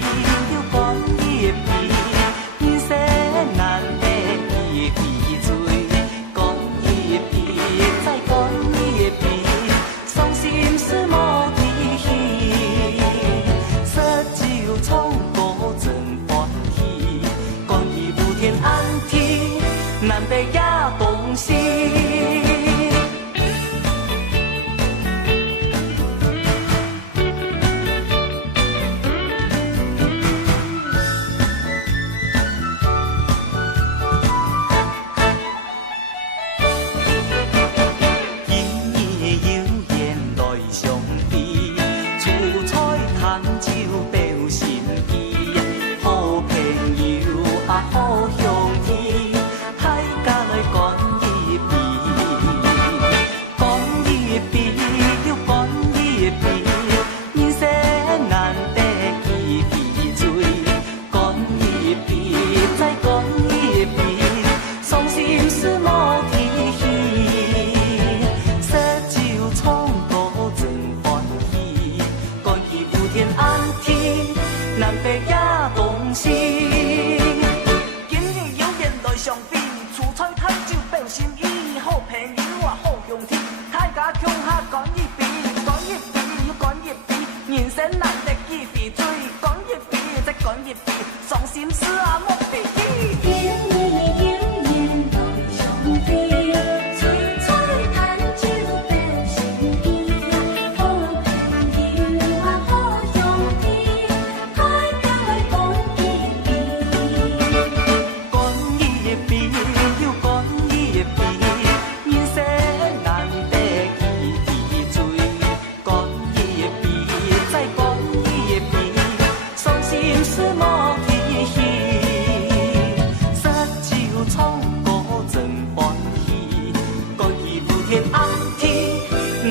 又干叶皮，人生难得一皮醉，干叶皮再干叶皮，伤心事无提起，色酒冲过真欢喜，干叶无天安天，难得也同时。难得也同时，今日有缘来相比，厝菜趁酒表心意，好朋友啊好兄弟，大家共下干一杯，干一杯又干一杯，人生难得几杯醉，干一杯再干一杯，伤心事啊莫比起。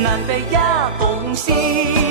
难得也同时。